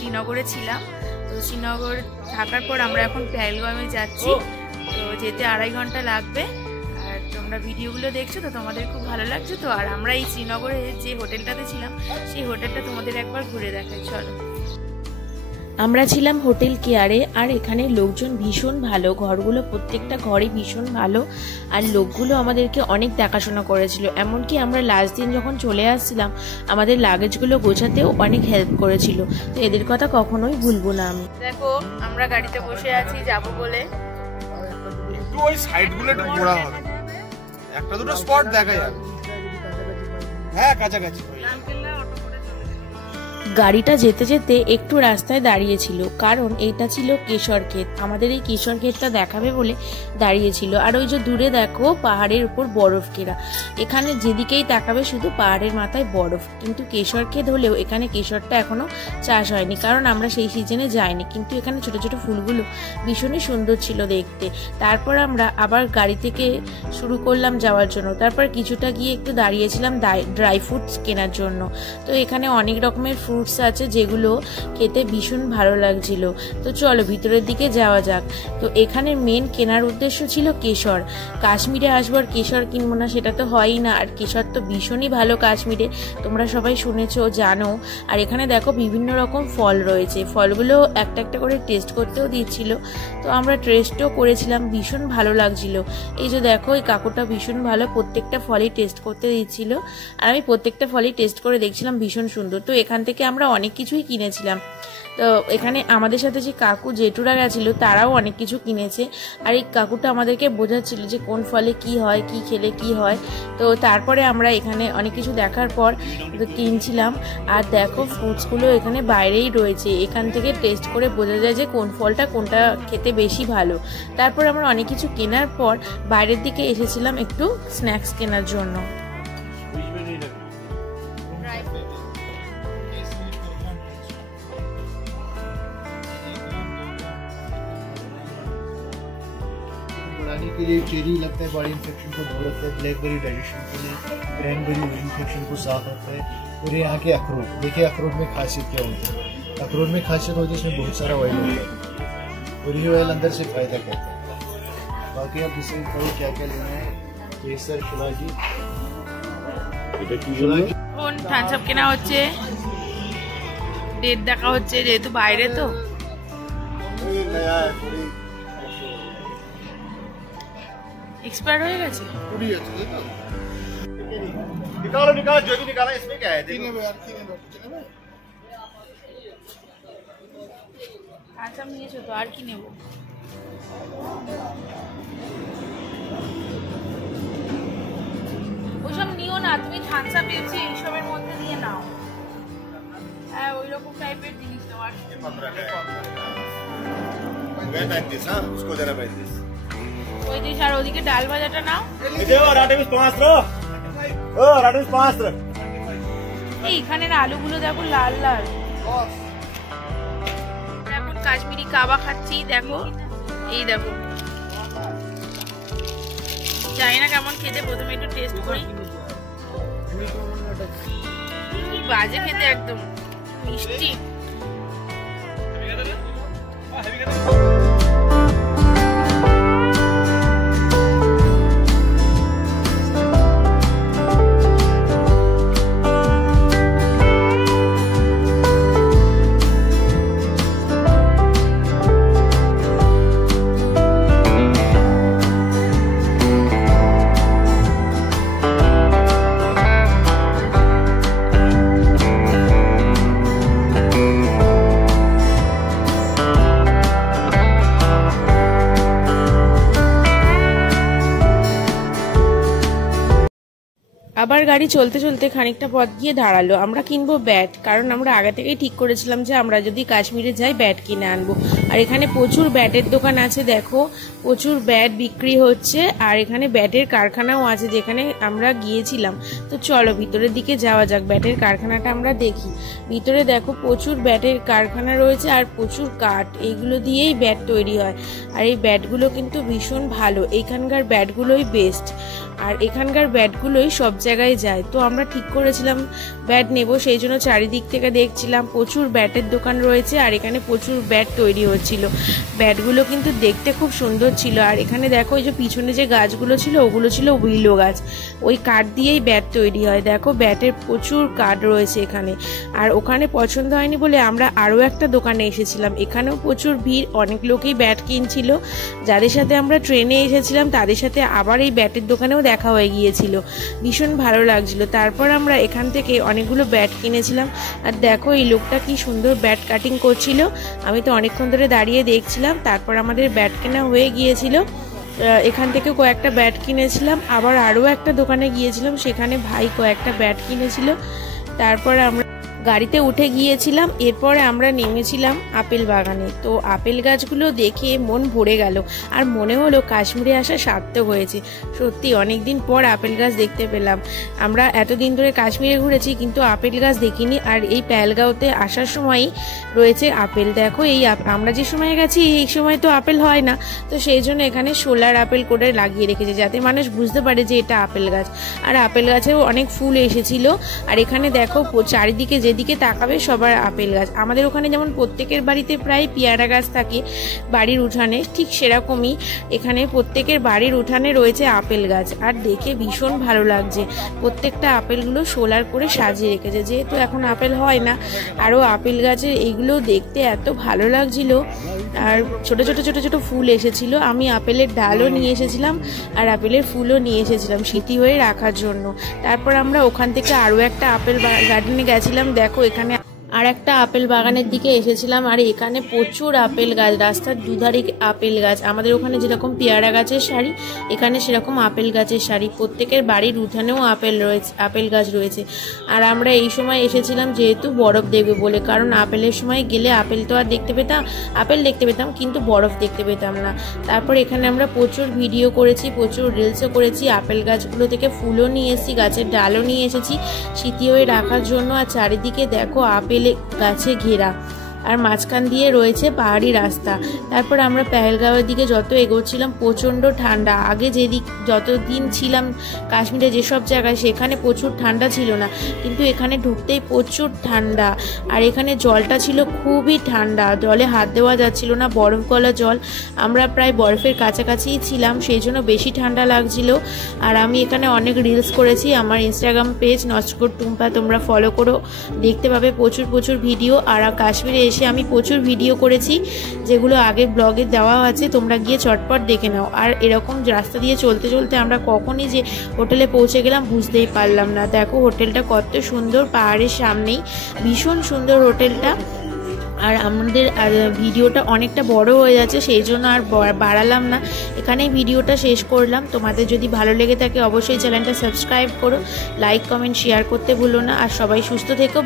শ্রীনগরে ছিলাম। তো শ্রীনগর থাকার পর আমরা এখন পেহেলগামে যাচ্ছি। তো যেতে 2.5 ঘন্টা লাগবে। আর তোমরা ভিডিওগুলো দেখছো তো তোমাদের খুব ভালো লাগছে তো। আর আমরা এই শ্রীনগরে যে হোটেলটাতে ছিলাম সেই হোটেলটা তোমাদের একবার ঘুরে দেখাই, চলো। আমরা ছিলাম হোটেল কেয়ারে। আর এখানে লোকজন ভীষণ ভালো, ঘরগুলো প্রত্যেকটা ঘরই ভীষণ ভালো। আর লোকগুলো আমাদেরকে অনেক দেখাশোনা করেছিল। এমনকি আমরা লাস্ট দিন যখন চলে আসছিলাম আমাদের লাগেজগুলো গোছাতেও অনেক হেল্প করেছিল। তো এদের কথা কখনোই ভুলবো না আমি। দেখো আমরা গাড়িতে বসে আছি যাব বলে। একটু ওই সাইডগুলো একটু ঘোরা হবে, একটা দুটো স্পট দেখা যাবে। হ্যাঁ কাছাকাছি। গাড়িটা যেতে যেতে একটু রাস্তায় দাঁড়িয়েছিল, কারণ এইটা ছিল কেশর ক্ষেত। আমাদের এই কেশর ক্ষেতটা দেখাবে বলে দাঁড়িয়েছিল। আর ওই যে দূরে দেখো পাহাড়ের উপর বরফ ঘেরা। এখানে যেদিকেই তাকাবে শুধু পাহাড়ের মাথায় বরফ। কিন্তু কেশর ক্ষেত হলেও এখানে কেশরটা এখনো চাষ হয়নি, কারণ আমরা সেই সিজনে যাইনি। কিন্তু এখানে ছোট ছোট ফুলগুলো ভীষণই সুন্দর ছিল দেখতে। তারপর আমরা আবার গাড়ি থেকে শুরু করলাম যাওয়ার জন্য। তারপর কিছুটা গিয়ে একটু দাঁড়িয়েছিলাম ড্রাই ফ্রুটস কেনার জন্য। তো এখানে অনেক রকমের ফ্রুটস আছে যেগুলো খেতে ভীষণ ভালো লাগছিল। তো চলো ভিতরের দিকে যাওয়া যাক। তো এখানে মেন কেনার উদ্দেশ্য ছিল কেশর। কাশ্মীরে আসবো আর কেশর কিনবো না সেটা তো হয়ই না। আর কেশর তো ভীষণই ভালো কাশ্মীরে, তোমরা সবাই শুনেছো জানো। আর এখানে দেখো বিভিন্ন রকম ফল রয়েছে, ফলগুলো একটা একটা করে টেস্ট করতেও দিচ্ছিল। তো আমরা টেস্টও করেছিলাম, ভীষণ ভালো লাগছিল। এই যে দেখো এই কাকুটা ভীষণ ভালো, প্রত্যেকটা ফলই টেস্ট করতে দিচ্ছিল। আর আমি প্রত্যেকটা ফলই টেস্ট করে দেখছিলাম, ভীষণ সুন্দর। তো এখান থেকে আমরা অনেক কিছুই কিনেছিলাম। তো এখানে আমাদের সাথে যে কাকু জেঠুরা গেছিল তারাও অনেক কিছু কিনেছে। আর এই কাকুটা আমাদেরকে বোঝাচ্ছিল যে কোন ফলে কি হয়, কি খেলে কি হয়। তো তারপরে আমরা এখানে অনেক কিছু দেখার পর কিনছিলাম। আর দেখো ফ্রুটসগুলো এখানে বাইরেই রয়েছে, এখান থেকে টেস্ট করে বোঝা যায় যে কোন ফলটা কোনটা খেতে বেশি ভালো। তারপর আমরা অনেক কিছু কেনার পর বাইরের দিকে এসেছিলাম একটু স্ন্যাক্স কেনার জন্য। के लिए चेरी लगता है बॉडी इन्फेक्शन को दूर रखता है, ब्लैकबेरी डाइजेशन के लिए, क्रैनबेरी इन्फेक्शन को साफ रखता है। और ये यहाँ के अखरोट, देखिए अखरोट में खासियत क्या होती है। अखरोट में खासियत होती है इसमें बहुत सारा ऑयल होता है और ये ऑयल अंदर से फायदा करता है। बाकी आप जिसे कहो क्या क्या लेना है, केसर, शिलाजी থামস আপ কেনা হচ্ছে, ডেট দেখা হচ্ছে যেহেতু বাইরে। তো एक्सपायर हो गया छे पूरी আছে তো निकालो निकालो जो भी निकाला इसमें क्या है देखो यार আচ্ছা আমি নিয়েছো তো আর কি নেব ওসব নিও না তুমি ঠান্ডা পেয়েছি এইসবের মধ্যে দিয়ে নাও হ্যাঁ ওই রকম টাইপের জিনিস নাও আর কিছু 15 টাকা ওই 35 हां उसको जरा 35 ওই যে আর ওদিকে ডাল ভাজাটা নাও এইখানের আলুগুলো দেখো লাল লাল। এখন কাশ্মীরি কাবা খাচ্ছি, দেখো এই দেখো জানি না কেমন খেতে, প্রথমে একটু টেস্ট করি। বাজে খেতে, একদম মিষ্টি। আবার গাড়ি চলতে চলতে খানিকটা পথ গিয়ে দাঁড়ালো। আমরা কিনবো ব্যাট, কারণ আমরা আগে থেকেই ঠিক করেছিলাম যে আমরা যদি কাশ্মীরে যাই ব্যাট কিনে আনবো। আর এখানে প্রচুর ব্যাটের দোকান আছে, দেখো প্রচুর ব্যাট বিক্রি হচ্ছে। আর এখানে ব্যাটের কারখানাও আছে যেখানে আমরা গিয়েছিলাম। তো চলো ভিতরের দিকে যাওয়া যাক, ব্যাটের কারখানাটা আমরা দেখি। ভিতরে দেখো প্রচুর ব্যাটের কারখানা রয়েছে আর প্রচুর কাঠ, এইগুলো দিয়েই ব্যাট তৈরি হয়। আর এই ব্যাটগুলো কিন্তু ভীষণ ভালো, এইখানকার ব্যাটগুলোই বেস্ট। আর এখানকার ব্যাটগুলোই সব জায়গায় যায়। তো আমরা ঠিক করেছিলাম ব্যাট নেব, সেই জন্য চারিদিক থেকে দেখছিলাম। প্রচুর ব্যাটের দোকান রয়েছে আর এখানে প্রচুর ব্যাট তৈরি হচ্ছিল। ব্যাটগুলো কিন্তু দেখতে খুব সুন্দর ছিল। আর এখানে দেখো ওই যে পিছনে যে গাছগুলো ছিল ওগুলো ছিল উইলো গাছ, ওই কাঠ দিয়েই ব্যাট তৈরি হয়। দেখো ব্যাটের প্রচুর কাঠ রয়েছে এখানে। আর ওখানে পছন্দ হয়নি বলে আমরা আরও একটা দোকানে এসেছিলাম, এখানেও প্রচুর ভিড়, অনেক লোকেই ব্যাট কিনছিল। যাদের সাথে আমরা ট্রেনে এসেছিলাম তাদের সাথে আবার এই ব্যাটের দোকানেও দেখা হয়ে গিয়েছিল, ভীষণ ভালো লাগছিল। তারপর আমরা এখান থেকে অনেকগুলো ব্যাট কিনেছিলাম। আর দেখো এই লোকটা কি সুন্দর ব্যাট কাটিং করছিল, আমি তো অনেকক্ষণ ধরে দাঁড়িয়ে দেখছিলাম। তারপর আমাদের ব্যাট কেনা হয়ে গিয়েছিল, এখান থেকে কয়েকটা ব্যাট কিনেছিলাম। আবার আরও একটা দোকানে গিয়েছিলাম, সেখানে ভাই কয়েকটা ব্যাট কিনেছিল। তারপর আমরা গাড়িতে উঠে গিয়েছিলাম। এরপরে আমরা নেমেছিলাম আপেল বাগানে। তো আপেল গাছগুলো দেখে মন ভরে গেল আর মনে হলো কাশ্মীরে আসা সার্থক হয়েছে। সত্যি অনেকদিন পর আপেল গাছ দেখতে পেলাম। আমরা এতদিন ধরে কাশ্মীরে ঘুরেছি কিন্তু আপেল গাছ দেখিনি। আর এই পেহেলগাঁওতে আসার সময়ই রয়েছে আপেল। দেখো এই আমরা যে সময় গেছি এই সময় তো আপেল হয় না, তো সেই জন্য এখানে সোলার আপেল করে লাগিয়ে রেখেছে যাতে মানুষ বুঝতে পারে যে এটা আপেল গাছ। আর আপেল গাছেও অনেক ফুল এসেছিল। আর এখানে দেখো চারিদিকে যেদিকে তাকাবে সবার আপেল গাছ। আমাদের ওখানে যেমন প্রত্যেকের বাড়িতে প্রায় পেয়ারা গাছ থাকে বাড়ির উঠানে, ঠিক সেরকমই এখানে প্রত্যেকের বাড়ির উঠানে রয়েছে আপেল গাছ। আর দেখে ভীষণ ভালো লাগছে, প্রত্যেকটা আপেলগুলো সোলার করে সাজিয়ে রেখেছে। যেহেতু এখন আপেল হয় না, আরও আপেল গাছের এইগুলো দেখতে এত ভালো লাগছিল। আর ছোট ছোট ছোট ছোট ফুল এসেছিল। আমি আপেলের ডালও নিয়ে এসেছিলাম আর আপেলের ফুলও নিয়ে এসেছিলাম স্মৃতি হয়ে রাখার জন্য। তারপর আমরা ওখান থেকে আরও একটা আপেল গার্ডেনে গেছিলাম। দেখো এখানে আর একটা আপেল বাগানের দিকে এসেছিলাম। আর এখানে প্রচুর আপেল গাছ, রাস্তার দুধারে আপেল গাছ। আমাদের ওখানে যেরকম পেয়ারা গাছের সারি, এখানে সেরকম আপেল গাছের সারি। প্রত্যেকের বাড়ির উঠানেও আপেল গাছ রয়েছে। আর আমরা এই সময় এসেছিলাম যেহেতু বরফ দেখবে বলে, কারণ আপেলের সময় গেলে আপেল তো আর আপেল দেখতে পেতাম কিন্তু বরফ দেখতে পেতাম না। তারপর এখানে আমরা প্রচুর ভিডিও করেছি, প্রচুর রিলসও করেছি। আপেল গাছগুলো থেকে ফুলও নিয়ে এসেছি, গাছের ডালও নিয়ে এসেছি স্মৃতি হয়ে রাখার জন্য। আর চারিদিকে দেখো আপেল গাছে ঘেরা, আর মাঝখান দিয়ে রয়েছে পাহাড়ি রাস্তা। তারপর আমরা পেহেলগাঁওয়ের দিকে যত এগোচ্ছিলাম প্রচণ্ড ঠান্ডা। আগে যতদিন ছিলাম কাশ্মীরে যেসব জায়গায় সেখানে প্রচুর ঠান্ডা ছিল না, কিন্তু এখানে ঢুকতেই প্রচুর ঠান্ডা। আর এখানে জলটা ছিল খুবই ঠান্ডা, জলে হাত দেওয়া যাচ্ছিল না, বরফ গলা জল। আমরা প্রায় বরফের কাছাকাছিই ছিলাম, সেই জন্য বেশি ঠান্ডা লাগছিল। আর আমি এখানে অনেক রিলস করেছি, আমার ইনস্টাগ্রাম পেজ নস্কর টুম্পা তোমরা ফলো করো, দেখতে পাবে প্রচুর ভিডিও। আর কাশ্মীরে এসে আমি প্রচুর ভিডিও করেছি যেগুলো আগে ব্লগে দেওয়া আছে, তোমরা গিয়ে চটপট দেখে নাও। আর এরকম রাস্তা দিয়ে চলতে চলতে আমরা কখনই যে হোটেলে পৌঁছে গেলাম বুঝতেই পারলাম না। দেখো হোটেলটা কত সুন্দর, পাহাড়ের সামনেই, ভীষণ সুন্দর হোটেলটা। আর আমাদের ভিডিওটা অনেকটা বড় হয়ে যাচ্ছে, সেই জন্য আর বাড়ালাম না, এখানেই ভিডিওটা শেষ করলাম। তোমাদের যদি ভালো লেগে থাকে অবশ্যই চ্যানেলটা সাবস্ক্রাইব করো, লাইক কমেন্ট শেয়ার করতে ভুলো না। আর সবাই সুস্থ থেকো।